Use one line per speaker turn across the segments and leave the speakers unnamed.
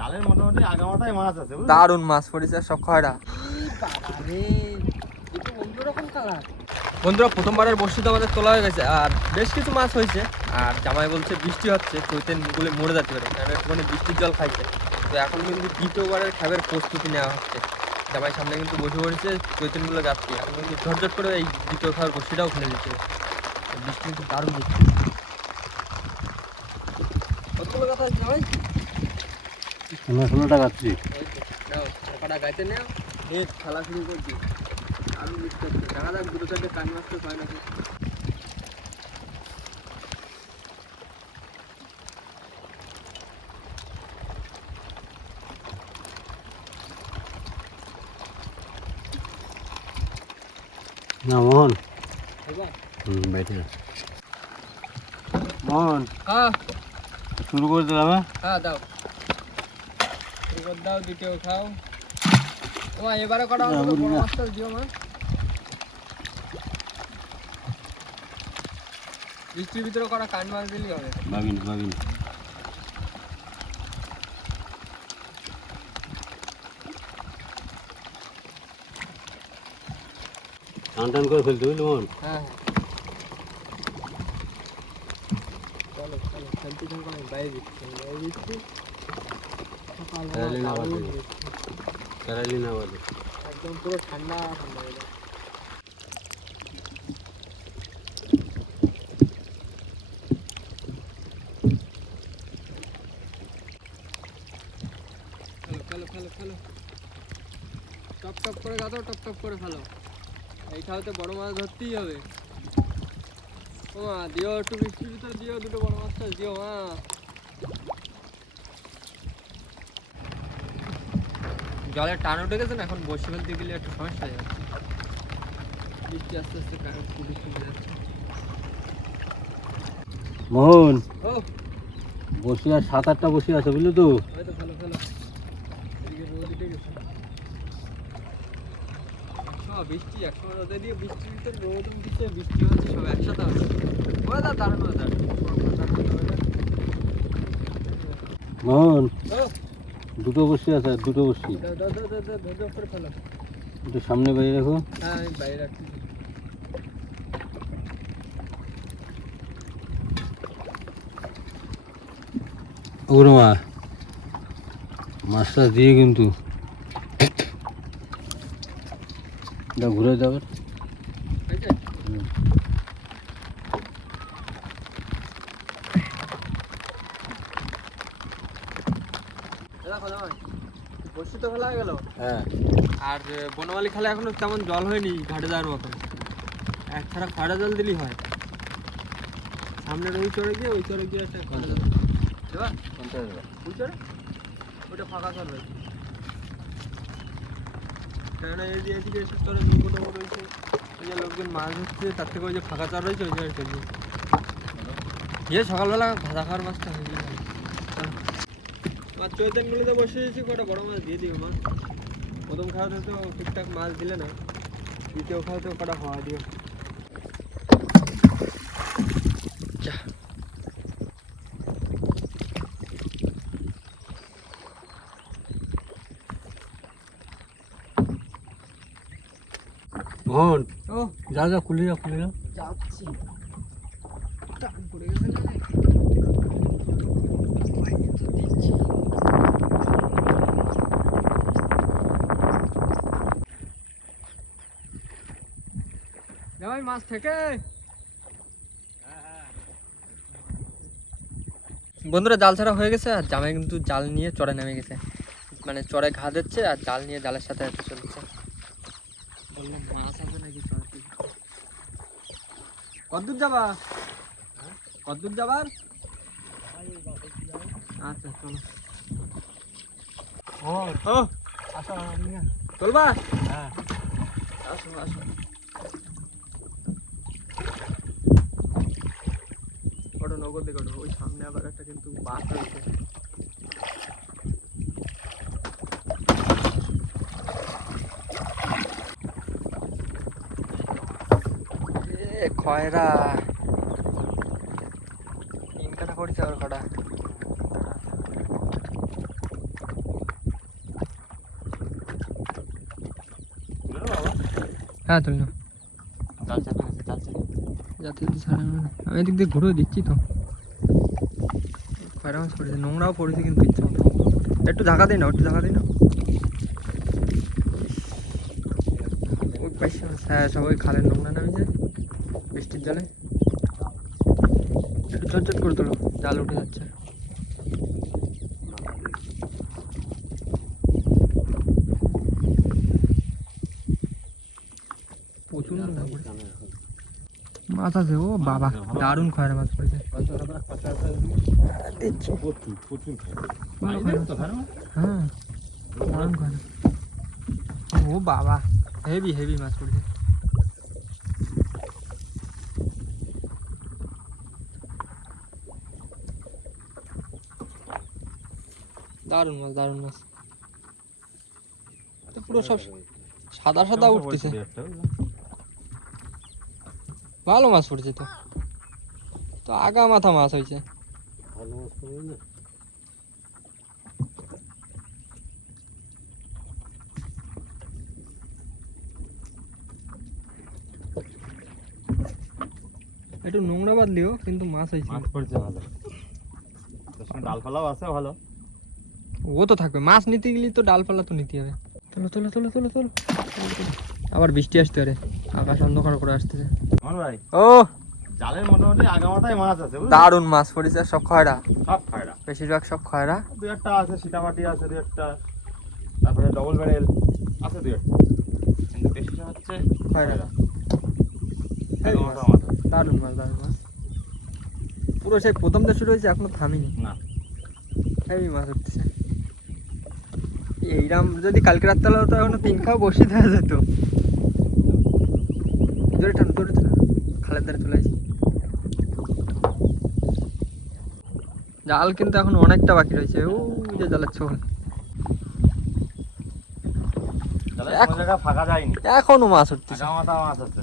জালের মোটামুটি আগামাথায় মাছ আছে?
দারুণ মাছ পড়েছে সব খয়রা। বন্ধুরা, প্রথমবারের বর্ষিতে আমাদের তোলা হয়ে গেছে, আর বেশ কিছু মাছ হয়েছে। আর জামাই বলছে, বৃষ্টি হচ্ছে চৈতেনগুলো মরে যেতে পারে। কারণ বৃষ্টির জল খাইছে। তো এখন কিন্তু দ্বিতীয়বারের খাবার প্রস্তুতি নেওয়া হচ্ছে। জামাই সামনে কিন্তু বসে পড়েছে চৈতেনগুলো গাছটি এখন কিন্তু ঝরঝর করে এই দ্বিতীয় খাবার বর্ষিটাও খুলে দিচ্ছে। বৃষ্টি কিন্তু দারুণ দিচ্ছে। কতগুলো কথা জামাই?
ষোলো
ওই তো, নাও, টাকাটা গাইতে নাও, খেলা শুরু করছি। আমি। দেখা যাক দুটো চারটে কান নাকি।
না মোহন? হুম বাইরে মোহন
হ্যাঁ,
শুরু করে দিলাম হ্যাঁ?
হ্যাঁ, দাও। এবার দাও, দ্বিতীয় খাও। ওমা, এবারে কটা বড় মাছটা দিও মা। বৃষ্টির ভিতরে কটা কান মাছ দিলেই হবে?
ভাবিন ভাবিন টান টান করে ফেলতে বুঝলি মোহন
হ্যাঁ হ্যাঁ। চলো চলো খেলতে আমি বাইরে দিচ্ছি বাইরে দিচ্ছি একদম পুরো ঠান্ডা ঠান্ডা করে গাঁদো টপ টপ করে ফেলো এইখানে বড় মাছ ধরতেই হবে। ও মা, দিও একটু বৃষ্টির ভিতরে, দিও দুটো বড় মাছটা দিও মা। জলের টান উঠে গেছে না এখন বসে ফেলতে গেলে একটু সমস্যা হয়ে যাচ্ছে। বৃষ্টি আস্তে আস্তে খুবই কমে যাচ্ছে।
মোহন
ও।
বসে আর সাত আটটা বসে আছে বুঝলি তো?
বৃষ্টি একসময় রোদে দিয়ে রোদ উঠছে বৃষ্টি হচ্ছে সব একসাথে
মোহন
ও।
দুটো বসে আছে আর দুটো বসি। একটু সামনে বাইরে রাখো।
হ্যাঁ
ওগুলো মা মাছটা দিয়ে কিন্তু। এটা ঘুরে যাবে
হয়েছে দেখো জামাই বসি তো ফেলা হয়ে। আর বনমালী খালে এখনও তেমন জল হয়নি ঘাটে যাওয়ার মতন এক ছাড়া খরা জল দিলেই হয়। সামনের ওই চড়ে গিয়ে ওই চড়ে গিয়ে একটা খরা জল দেবা ওই চড়ে? ওটা ফাঁকা চল রয়েছে। কেননা এই যে এদিকে এসব চড়ে দুর্ঘটনা রয়েছে ওই যে লোকজন মাছ ধরছে তার থেকে ওই যে ফাঁকা রয়েছে ওই জায়গায় চলবে গিয়ে সকালবেলা ভাজা খাওয়ার মাছটা হয়ে মাছ চৈতানগুলোতে বসে দিয়েছি কটা বড় মাছ দিয়ে দিও মা প্রথম খাওয়াতে তো ঠিকঠাক মাছ দিলে না দ্বিতীয় খাওয়াতে কটা খাওয়া দিও। যা। ও।
যা যা খুলে যা খুলে যা।
যাচ্ছি। টান পড়ে গেছে না? জামাই মাছ থেকে। বন্ধুরা জাল ছাড়া হয়ে গেছে আর জামাই কিন্তু জাল নিয়ে চড়ে নেমে গেছে। মানে চড়ে ঘা দিচ্ছে আর জাল নিয়ে জালের সাথে চলছে। বললাম মাছ আছে নাকি চড়তে? কদ্দূর যাবা? কদ্দূর যাবার? আচ্ছা চলো। ও
আসো।
চলবা?
হ্যাঁ।
আসো আসো। উপর দিকে ওঠো ওই সামনে আবার একটা কিন্তু বাস রয়েছে। খয়রা। ইনকাটা পড়ছে আর কটা। হ্যাঁ তুললো আমি এদিক দিয়ে ঘুরে দিচ্ছি তো। মাছ পড়েছে নোংরাও পড়েছে কিন্তু ইচ্ছে মতো একটু ধাক্কা দিই না একটু ধাক্কা দিই না ওই পাশে হ্যাঁ সবাই খালের নোংরা নামেছে বৃষ্টির জলে। একটু চট করে তোলো, জাল উঠে যাচ্ছে প্রচুর নোংরা পড়েছে। মাছ আছে ও বাবা। দারুণ খয়রা মাছ পড়েছে। হ্যাঁ দারুণ খয়রা ও বাবা হেভি হেভি মাছ পড়েছে দারুণ মাছ দারুণ মাছ। পুরো সব সাদা সাদা উঠতেছে। ভালো মাছ পড়ছে তো। তো আগা মাথা মাছ হয়েছে।
ভালো মাছ পড়বে না?
একটু নোংরা বাদলিও কিন্তু মাছ হয়েছে।
মাছ পড়ছে ভালো। ডালপালাও আছে ভালো?
ও তো থাকবে। মাছ নিতে গেলে তো ডালপালা তো নিতে হবে। চলো চলো চলো চলো চলো আবার বৃষ্টি আসতে পারে। আকাশ অন্ধকার করে আসতেছে। ও।
জালের মোটামুটি আগামাথায় মাছ আছে বুঝলি
মাছ পড়েছে সব খয়রা।
সব খায়রা।
বেশিরভাগ সব খয়রা।
দু একটা আছে সীতামাটি আছে দু একটা তারপরে ডবল ব্যারেল আছে দু একটা। কিন্তু বেশি হচ্ছে
খয়রা। হেভি
আগামাথা
মাছ। দারুণ মাছ পুরো সেই প্রথম থেকে শুরু হয়েছে এখনও থামিনি।
না।
হেভি মাছ উঠতেছে এইরাম যদি কালকে রাত্রে হতো এখনও তিন খাও বসে দেওয়া যেত। জোরে টান জোরে টান। খালের ধারে চলে আসি। জাল কিন্তু এখন অনেকটা বাকি রয়েছে। ও যে জালের ছোল
ফাঁকা যায়নি।
এখনও মাছ
আগামাথা মাছ আছে।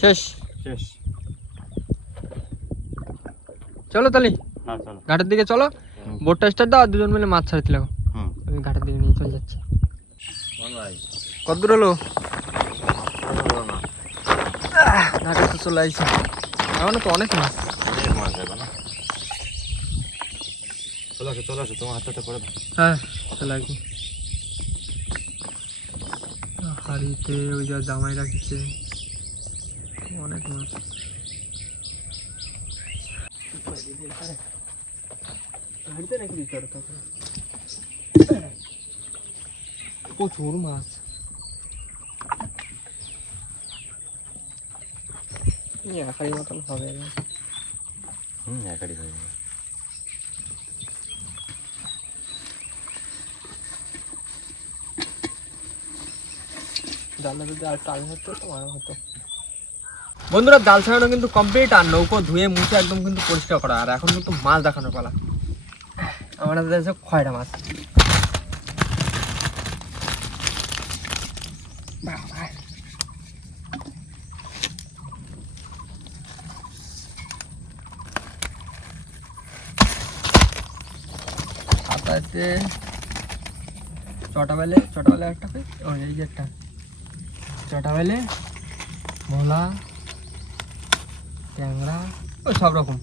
শেষ।
শেষ।
চলো তাহলে।
হ্যাঁ
ঘাটের দিকে চলো।
হুম।
বোটটা স্টার্ট দাও আর দুজন মিলে মাছ ছাড়তে লাগো আমি ঘাটের দিকে নিয়ে চলে যাচ্ছি।
বল
কত দূর হলো? ঘাটে তো চলে আসছি এখনও তো অনেক মাছ।
অনেক মাছ যাবে চলে আসো চলে আসো তোমার হাতে করে দাও
হ্যাঁ চলে আসবি হাড়িতে ওই যা জামাই রাখিছে। অনেক মাছ। প্রচুর মাছ। একাই মতন হবে।
হুম একারি হয়ে যাবে
জানলা যদি আর টাইম হতো তো ভালো হতো। বন্ধুরা জাল ছাড়ানো কিন্তু কমপ্লিট আর নৌকো ধুয়ে মুছে একদম কিন্তু পরিষ্কার করা। আর এখন কিন্তু মাছ দেখানোর পালা। আমার আছে খয়রা মাছ? বাবা। হাতাতে ছটা বেলে ছটা বেলে একটা ওই এই যে একটা ছটা বেলে ভোলা ট্যাংরা ওই সব রকম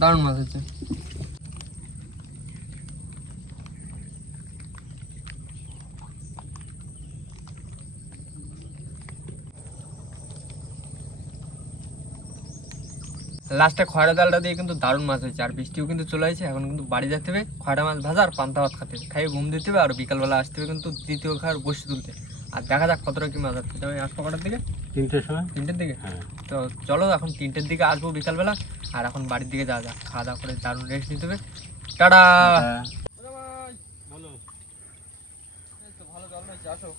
দারুণ মাছ হচ্ছে লাস্টে খয়রা জালটা দিয়ে কিন্তু দারুণ মাছ হয়েছে। আর বৃষ্টিও কিন্তু চলে আসছে এখন কিন্তু বাড়ি যেতে হবে খয়রা মাছ ভাজা আর পান্তা ভাত খেতে হবে। খাইয়ে ঘুম দিতে হবে আর বিকালবেলা আসতে হবে কিন্তু দ্বিতীয় খাওয়ার বসে তুলতে। আর দেখা যাক কতটা কি মাছ আছে। আমি আসব কটার দিকে?
তিনটের সময়?
তিনটের দিকে?
হ্যাঁ।
তো চলো এখন তিনটের দিকে আসব বিকালবেলা। আর এখন বাড়ির দিকে যাওয়া যাক খাওয়া দাওয়া করে দারুণ রেস্ট নিতে হবে। টাটা! ভালো জল হয়েছে আসো।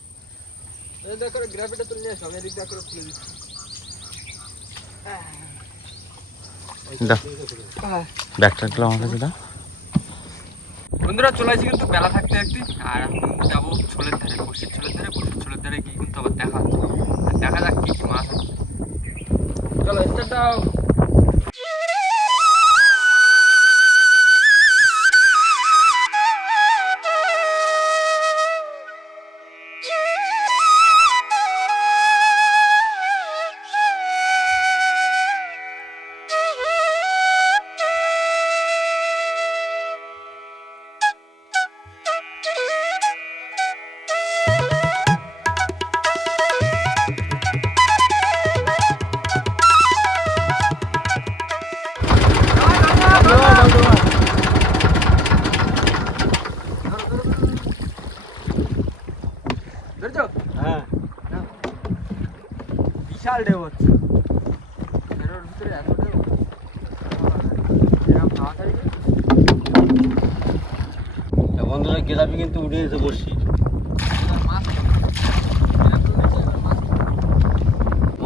এই দেখো গ্রাফিটা তুলে নিয়ে আসো। আমি এদিক করে খুলে দিচ্ছি। বন্ধুরা, চলে আসি কিন্তু বেলা থাকতে একদিন আর এখন যাব ছোলের ধারে বসির ছোলের ধারে। বসির ছোলের ধারে গিয়ে কিন্তু আবার দেখা। দেখা যাক কি কি মাছ আছে। চলো স্টার্ট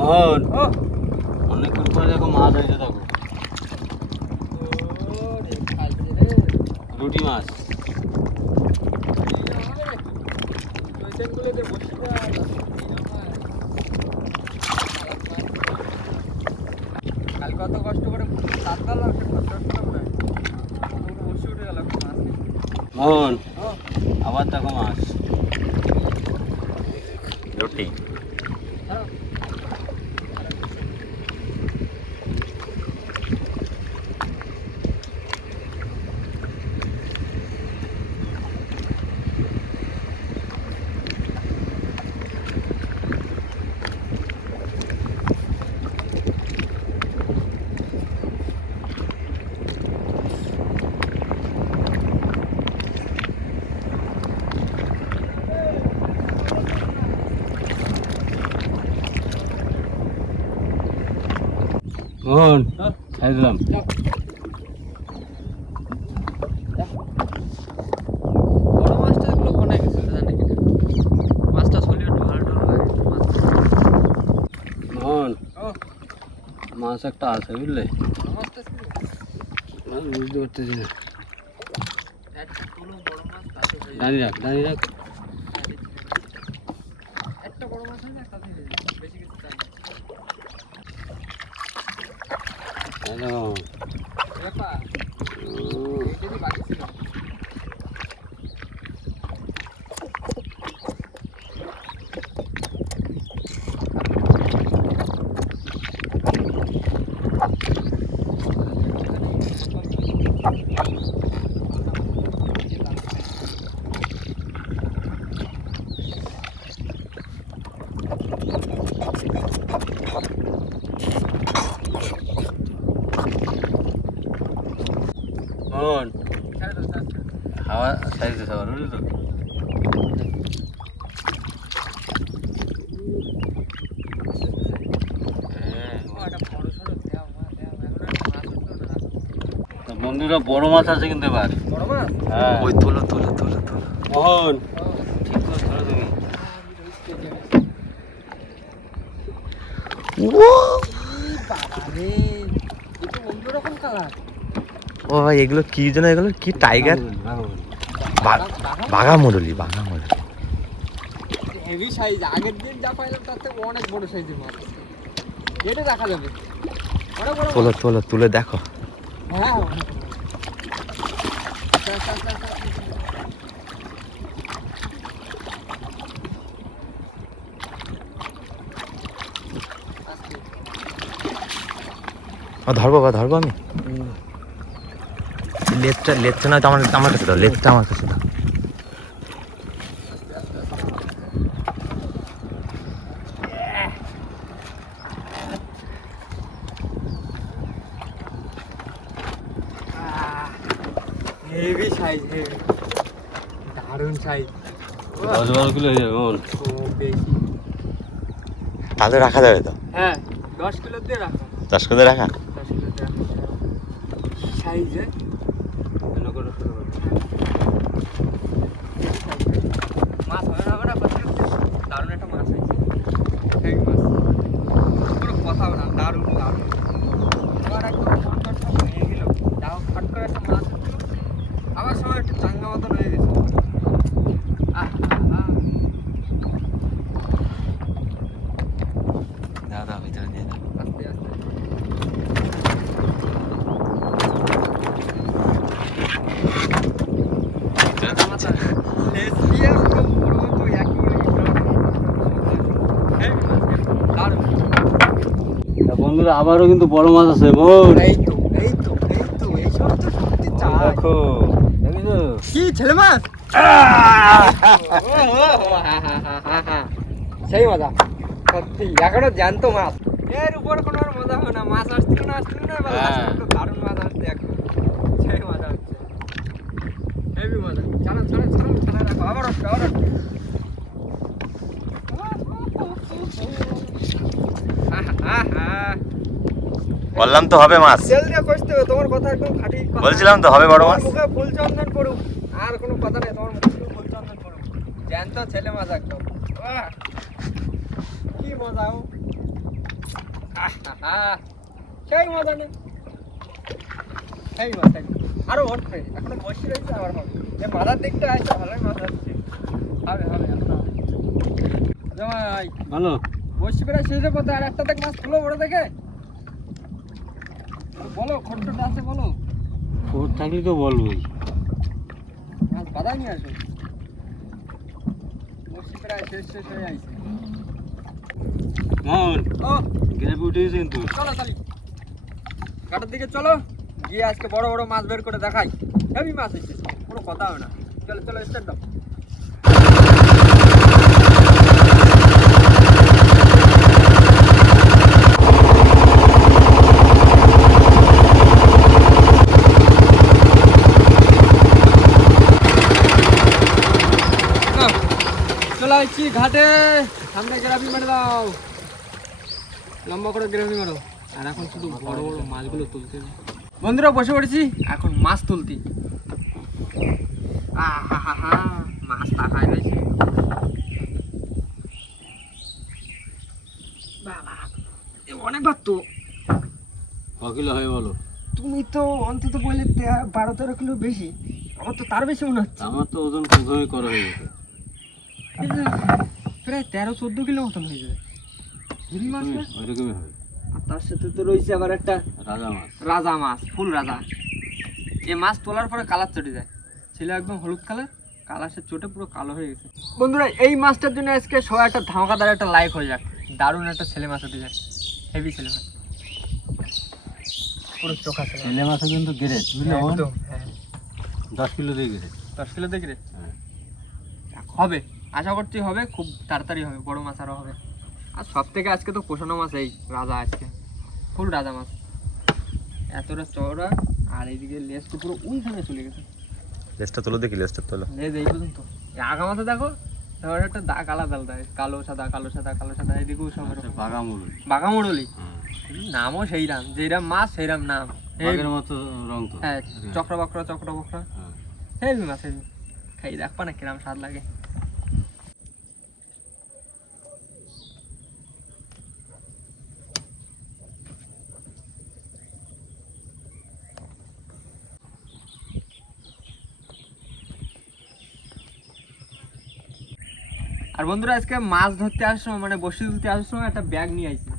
মোহন অনেকক্ষণ পরে দেখো মাছ হয়েছে দেখো। রুটি মাছ।
কাল কত কষ্ট করে সাত গালাম সে কষ্ট করলাম না বসে উঠে গেল মাছ
মোহন
ও
আবার দেখো মাছ
রুটি
হ্যাঁ
মোহন
হ্যাঁ
খাই দিলাম
যাও বড় মাছটা এগুলো কোনায় গেছে জানি কিনা মাছটা ছলিয়ে একটু ভালো টালো লাগে একটু মাছ
একটা আছে বুঝলে? মাছ বুঝতে পারতেছি না। দাঁড়িয়ে রাখ দাঁড়িয়ে রাখ
একটা বড় মাছ হয়ে যায় তাতে হয়ে যাবে। বেশি কিছু চাই না।
এই দেখো।
ব্যাপার
উম,
এইটারই বাকি ছিল
মোহন
ছেড়ে দাও, ছেড়ে দাও।
হাওয়া সাইজে খাবার বুঝলি তো হ্যাঁ,
ও, একটা বড় সড়ো দেও, মা, দেও, এখন একটা মাছ উঠল না।
বন্ধুরা বড় মাছ আছে কিন্তু এবার।
বড় মাছ?
হ্যাঁ।
ওই তোলো তোলো তোলো তোলো।
মোহন।
ও,
ঠিক করে ধরো তুমি
অন্যরকম কালার
ভাই এগুলো কি যেন এগুলো? কি টাইগার বাঘা মুরলি বাঘা মুরলি
হেভি সাইজ আগের দিন যা পাইলাম তার থেকে অনেক বড় সাইজের মাছ। এটা দেখা যাবে।
তোলো তোলো তুলে দেখো।
হ্যাঁ। অনেক বড়। চল, চল, চল, চল, চল। আস্তে।
ও ধরবো বা ধরবো আমি লেজটা লেজটা নয়তো আমার আমার কাছে দাও লেজটা আমার কাছে দাও
হেভি সাইজ হেভি দারুণ সাইজ
দশ বারো কিলো হয়ে যাবে
খুব
তাহলে রাখা যাবে তো?
হ্যাঁ দশ কিলো দিয়ে রাখো।
দশ করে রাখা?
দশ কিলো রাখো। সাইজ হ্যাঁ
এনে করে শুরু করো।
মাছ হবে না হবে না কথা দারুণ একটা মাছ হয়েছে হেভি মাছ কোনো কথা হবে না দারুণ দারুণ আমার একদম মনটা সব ভেঙে গেল যাও ফট করে একটা মাছ উঠল আবার সময় একটু চাঙ্গা মতন হয়ে গেছে আহ আহ, আহ।
দাও দাও ভিতরে দিয়ে দাও
আস্তে আস্তে লেজ দিয়ে পুরো বড় মতো একই হেভি মাছ দারুণ
তা বন্ধুরা আবারও কিন্তু বড় মাছ আছে মোহন
এই তো এই তো এই তো এই সব তো সত্যি চাই
দেখো
কি ছেলে মাছ? সেই মজা সত্যি এখনও জ্যান্ত মাছ। এর উপর কোনো আর মজা হবে না মাছ আসছিল না আসছিল না এবার
হ্যাঁ।
দারুণ মাছ আসছে এখন। সেই মজা হচ্ছে। হেভি মজা। ছাড়ো ছাড়ো ছাড়ো ছাড়া রাখো আবার আসবে আবার আসবে।
বললাম তো হবে মাছ।
তেল দিয়ে কষতে হবে তোমার কথা একদম খাঁটি
বলছিলাম তো হবে বড় মাছ।
মুখে ফুল চন্দন পড়ুক আর কোনো কথা নেই তোমার মুখে ফুল চন্দন করুক জ্যান্ত ছেলে মাছ একদম। কি মজা ও! সেই মজা নেই। সেই মজা নেই। আরও উঠবে এখনও বসে রয়েছে আবার হবে। এ মাথার দিকটা আছে ভালোই মাছ আসছে। হবে হবে
ভালো।
বসে প্রায় শেষের পথে আর একটা দেখ মাছ তুলো বড় দেখে। বলো খট্টটা আছে বলো।
ওর থাকলে তো বলবোই।
মাছ বাধা নিয়ে আসো। বসে প্রায় শেষ শেষ হয়ে আইছে।
মোহন
ও!
গ্রেপে উঠে গেছে কিন্তু
চলো দিকে চলো গিয়ে আজকে বড় বড় মাছ বের করে দেখাই। হেভি মাছ হয়েছে কোনো কথা হবে না। চলো চলো স্টার্ট দাও ঘাটে। সামনে গ্রাফি মেরে দাও। লম্বা করে গ্রাফি মারো। আর এখন শুধু বড় বড় মাছগুলো তুলতে বন্ধুরা বসে পড়েছি। এখন মাছ তুলতি। রয়েছে। বাবা অনেকবার তো।
কিলো হয় বলো?
তুমি তো অন্তত বললে বারো তেরো কিলো বেশি। আমার তো তার বেশি মনে হচ্ছে।
আমার তো ওজন প্রথমে করা হয়ে গেছে।
প্রায় তেরো চোদ্দ কিলো মতন হয়ে যাবে। হেভি মাছ না?
ওইরকমই হবে।
আর তার সাথে তো রয়েছে আবার একটা
রাজা মাছ।
রাজা মাছ ফুল রাজা। এই মাছ তোলার পরে কালার চটে যায়। ছিল একদম হলুদ কালার কালার চটে পুরো কালো হয়ে গেছে। বন্ধুরা এই মাছটার জন্য আজকে সবাই একটা ধামাকাদার একটা লাইক হয়ে যাক। দারুণ একটা ছেলে মাছ হতে যায় হেভি ছেলে মাছ। পুরো চোখা ছেলে
ছেলে মাছে কিন্তু গ্রেট বুঝলে মোহন?
একদম হ্যাঁ।
দশ কিলো দিয়ে গ্রেট
দশ কিলো দেখি রে
হ্যাঁ।
হবে। আশা করছি হবে খুব তাড়াতাড়ি হবে বড় মাছ আরও হবে। আর সব থেকে আজকে তো পোষানো মাছ এই রাজা আজকে। ফুল রাজা মাছ। এতটা চওড়া আর এইদিকে লেজটা পুরো ওইখানে চলে গেছে।
লেজটা তোলো দেখি লেজটা তোলো।
লেজ এই পর্যন্ত। এই আগা মাথা দেখো একটা দাগ আলাদা আলাদা কালো সাদা কালো সাদা কালো সাদা এদিকেও সব
আচ্ছা হ্যাঁ
নামও সেই রাম যেরাম মাছ সেইরাম নাম।
বাঘের মতো রং তো।
হ্যাঁ চক্র বক্র চক্র বক্র
হ্যাঁ।
হেভি মাছ হেভি। খাই দেখবা না কিরাম স্বাদ লাগে। আর বন্ধুরা আজকে মাছ ধরতে আসার সময় মানে বসে তুলতে আসার সময় একটা ব্যাগ নিয়ে আসি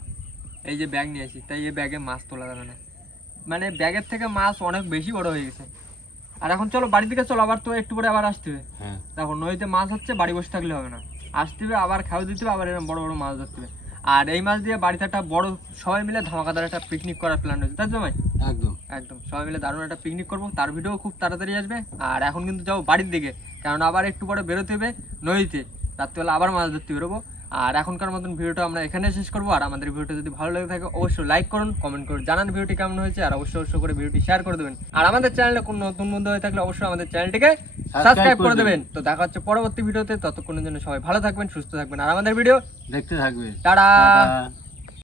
এই যে ব্যাগ নিয়ে আসি তাই এই ব্যাগে মাছ তোলা যাবে না। মানে ব্যাগের থেকে মাছ অনেক বেশি বড় হয়ে গেছে। আর এখন চলো বাড়ি থেকে চলো আবার তো একটু পরে আবার আসতে হবে।
হ্যাঁ।
দেখো নদীতে মাছ হচ্ছে বাড়ি বসে থাকলে হবে না। আসতে হবে আবার খাওয়া দিতে হবে আবার এরকম বড় বড় মাছ ধরতে হবে। আর এই মাছ দিয়ে বাড়িতে একটা বড় সবাই মিলে ধামাকাদার একটা পিকনিক করার প্ল্যান রয়েছে। তাই তো ভাই
একদম।
একদম সবাই মিলে দারুণ একটা পিকনিক করব। তার ভিডিও খুব তাড়াতাড়ি আসবে। আর এখন কিন্তু যাব বাড়ির দিকে। কারণ আবার একটু পরে বেরোতে হবে নদীতে। রাত্রিবেলা আবার মাছ ধরতে বেরোবো। আর এখনকার মতন ভিডিওটা আমরা এখানে শেষ করব। আর আমাদের ভিডিওটা যদি ভালো লেগে থাকে অবশ্যই লাইক করুন কমেন্ট করুন জানান ভিডিওটি কেমন হয়েছে আর অবশ্যই অবশ্যই করে ভিডিওটি শেয়ার করে দেবেন। আর আমাদের চ্যানেলে কোনো নতুন বন্ধু হয়ে থাকলে অবশ্যই আমাদের চ্যানেলটিকে সাবস্ক্রাইব করে দেবেন। তো দেখা হচ্ছে পরবর্তী ভিডিওতে ততক্ষণের জন্য সবাই ভালো থাকবেন সুস্থ থাকবেন আর আমাদের ভিডিও
দেখতে থাকবে।
টাটা!
টাটা।